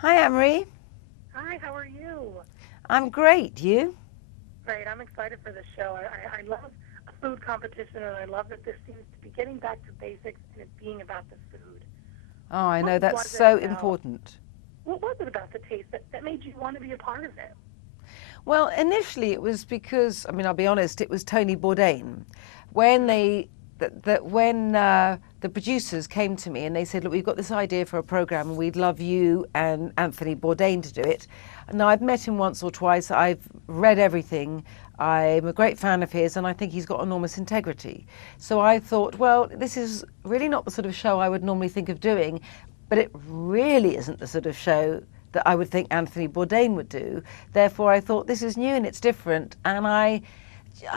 Hi, Emery. Hi, how are you? I'm great. You? Great, I'm excited for this show. I love a food competition, and I love that this seems to be getting back to basics and it being about the food. Oh, I What know that's was it so about? important. What was it about the taste that made you want to be a part of it? Well, initially it was because, I'll be honest, it was Tony Bourdain. When Mm-hmm. the producers came to me and they said, look, we've got this idea for a program and we'd love you and Anthony Bourdain to do it. Now, I've met him once or twice. I've read everything. I'm a great fan of his and I think he's got enormous integrity. So I thought, well, this is really not the sort of show I would normally think of doing, but it really isn't the sort of show that I would think Anthony Bourdain would do. Therefore, I thought this is new and it's different, and I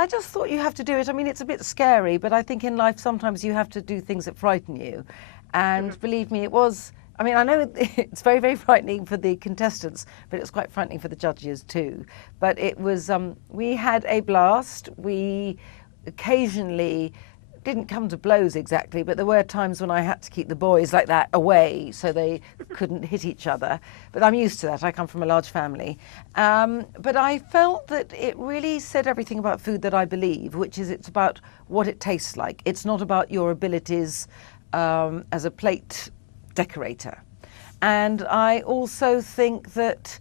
just thought you have to do it. I mean, it's a bit scary, but I think in life sometimes you have to do things that frighten you. Mm-hmm. And believe me, it was. I mean, I know it's very, very frightening for the contestants, but it was quite frightening for the judges too. But it was. We had a blast. We occasionally didn't come to blows exactly, but there were times when I had to keep the boys like that away so they couldn't hit each other. But I'm used to that. I come from a large family. But I felt that it really said everything about food that I believe, which is it's about what it tastes like. It's not about your abilities as a plate decorator. And I also think that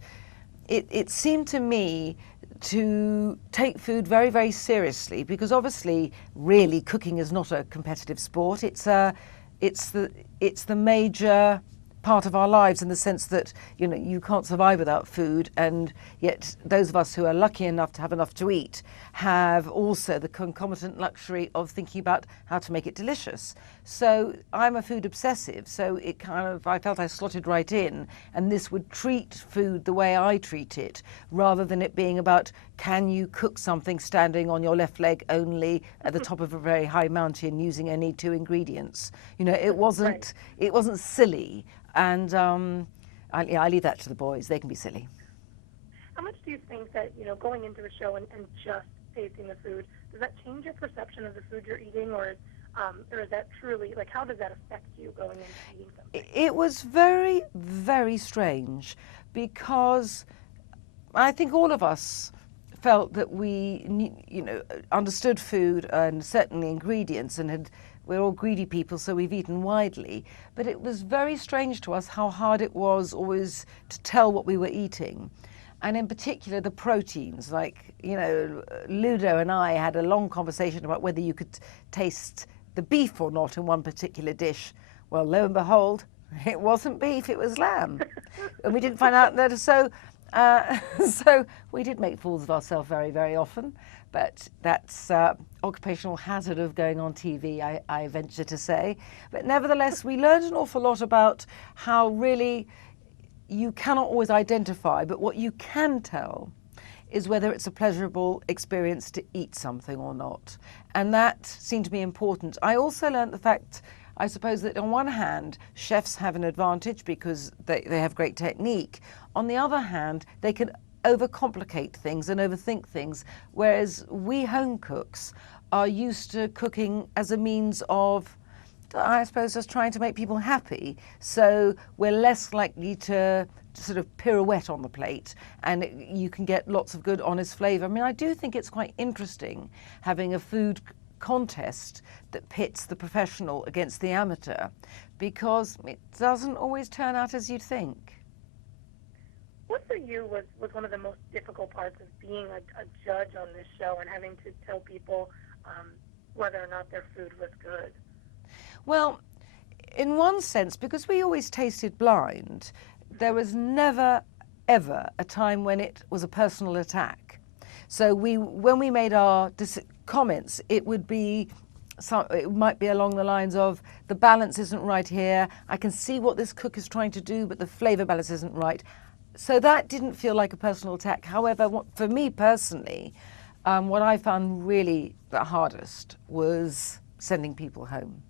it seemed to me to take food very, very seriously because obviously, really, cooking is not a competitive sport. It's the major part of our lives in the sense that you can't survive without food, and yet those of us who are lucky enough to have enough to eat have also the concomitant luxury of thinking about how to make it delicious. So I'm a food obsessive, so I felt I slotted right in, and this would treat food the way I treat it rather than it being about can you cook something standing on your left leg only at the top of a very high mountain using only 2 ingredients. It Right. wasn't silly. And I leave that to the boys. They can be silly. How much do you think that, going into a show and just tasting the food, does that change your perception of the food you're eating, or is that truly, like, how does that affect you going into eating something? It was very, very strange because I think all of us felt that we, understood food and certainly ingredients we're all greedy people, so we've eaten widely. But it was very strange to us how hard it was always to tell what we were eating. And in particular, the proteins. Like, Ludo and I had a long conversation about whether you could taste the beef or not in one particular dish. Well, lo and behold, it wasn't beef, it was lamb. And we didn't find out that. So we did make fools of ourselves very, very often. But that's occupational hazard of going on TV, I venture to say. But nevertheless, we learned an awful lot about how really you cannot always identify, but what you can tell is whether it's a pleasurable experience to eat something or not. And that seemed to be important. I also learned the fact, I suppose, that on one hand, chefs have an advantage because they have great technique. On the other hand, they can overcomplicate things and overthink things, whereas we home cooks are used to cooking as a means of, I suppose, just trying to make people happy. So we're less likely to sort of pirouette on the plate, and you can get lots of good, honest flavour. I mean, I do think it's quite interesting having a food contest that pits the professional against the amateur, because it doesn't always turn out as you'd think. What for you was one of the most difficult parts of being a judge on this show and having to tell people whether or not their food was good? Well, in one sense, because we always tasted blind, there was never, ever a time when it was a personal attack. So when we made our comments, it might be along the lines of, the balance isn't right here, I can see what this cook is trying to do, but the flavour balance isn't right. So that didn't feel like a personal attack. However, for me personally, what I found really the hardest was sending people home.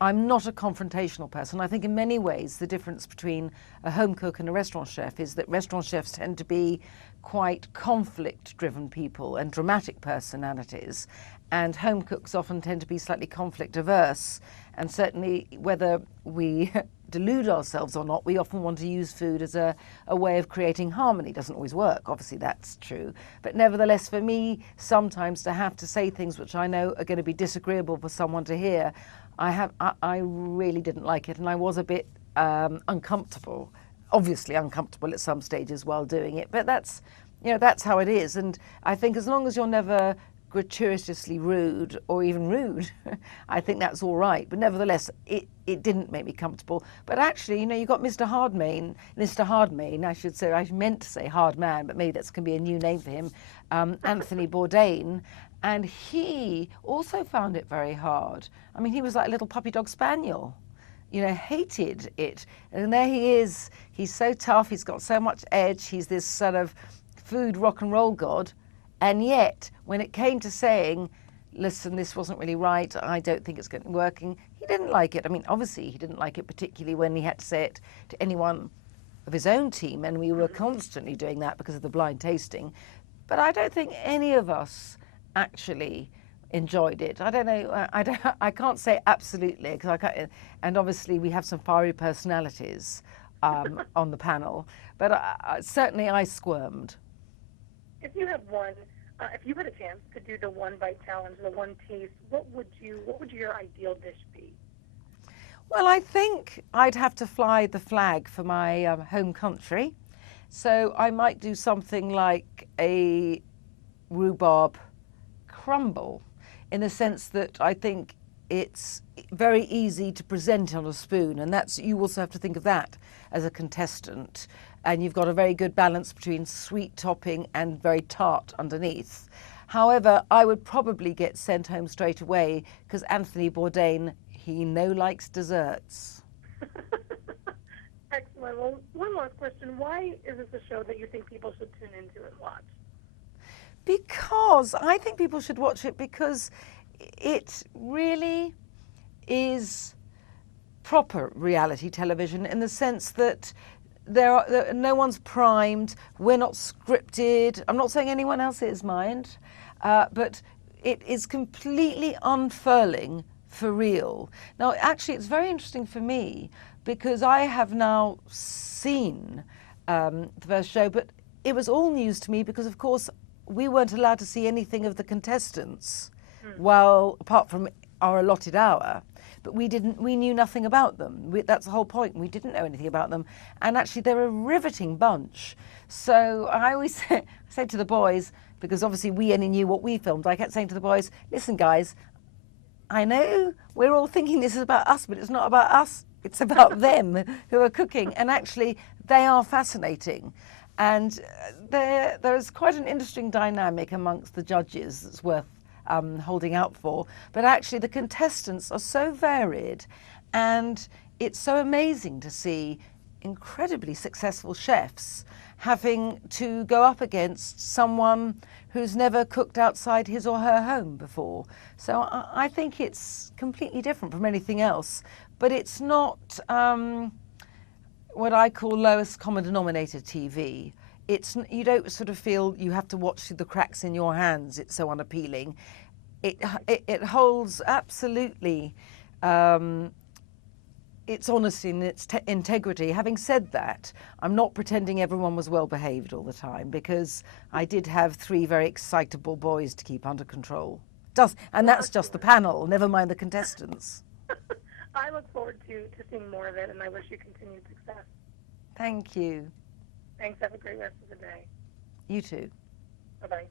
I'm not a confrontational person. I think in many ways the difference between a home cook and a restaurant chef is that restaurant chefs tend to be quite conflict-driven people and dramatic personalities. and home cooks often tend to be slightly conflict averse, and certainly whether we delude ourselves or not, we often want to use food as a way of creating harmony. It doesn't always work, obviously that's true, but nevertheless for me sometimes to have to say things which I know are going to be disagreeable for someone to hear, I really didn't like it, and I was a bit uncomfortable, obviously uncomfortable at some stages while doing it, but that's how it is. And I think as long as you're never gratuitously rude or even rude, I think that's all right. But nevertheless, it didn't make me comfortable. But actually, you got Mr. Hardmain, I should say, I meant to say Hard Man, but maybe that's going to be a new name for him, Anthony Bourdain, and he also found it very hard. I mean, he was like a little puppy dog spaniel, hated it. And there he is, he's so tough, he's got so much edge, he's this sort of food rock and roll god. And yet, when it came to saying, listen, this wasn't really right, I don't think it's working, he didn't like it. I mean, obviously, he didn't like it particularly when he had to say it to anyone of his own team, and we were constantly doing that because of the blind tasting. But I don't think any of us actually enjoyed it. I don't know, I can't say absolutely, because and obviously we have some fiery personalities on the panel, but certainly I squirmed. If you had a chance to do the one bite challenge, the one taste, what would your ideal dish be? Well, I think I'd have to fly the flag for my home country. So I might do something like a rhubarb crumble, in the sense that I think it's very easy to present on a spoon, and you also have to think of that as a contestant. And you've got a very good balance between sweet topping and very tart underneath. However, I would probably get sent home straight away because Anthony Bourdain, he likes desserts. Excellent. Well, one last question. Why is this a show that you think people should tune into and watch? Because I think people should watch it because it really is proper reality television, in the sense that no one's primed, we're not scripted. I'm not saying anyone else is, mind, but it is completely unfurling for real. Now, actually, it's very interesting for me because I have now seen the first show, but it was all news to me because, of course, we weren't allowed to see anything of the contestants, well, apart from our allotted hour. But we knew nothing about them. That's the whole point. We didn't know anything about them. And actually, they're a riveting bunch. So I always say to the boys, because obviously we only knew what we filmed, I kept saying to the boys, listen, guys, I know we're all thinking this is about us, but it's not about us. It's about them who are cooking. And actually, they are fascinating. And there's quite an interesting dynamic amongst the judges that's worth holding out for. But actually the contestants are so varied, and it's so amazing to see incredibly successful chefs having to go up against someone who's never cooked outside his or her home before. So I think it's completely different from anything else, but it's not what I call lowest common denominator TV. You don't sort of feel you have to watch through the cracks in your hands. It's so unappealing. It holds absolutely its honesty and its integrity. Having said that, I'm not pretending everyone was well behaved all the time, because I did have 3 very excitable boys to keep under control. And that's just the panel, never mind the contestants. I look forward to seeing more of it, and I wish you continued success. Thank you. Thanks. Have a great rest of the day. You too. Bye-bye.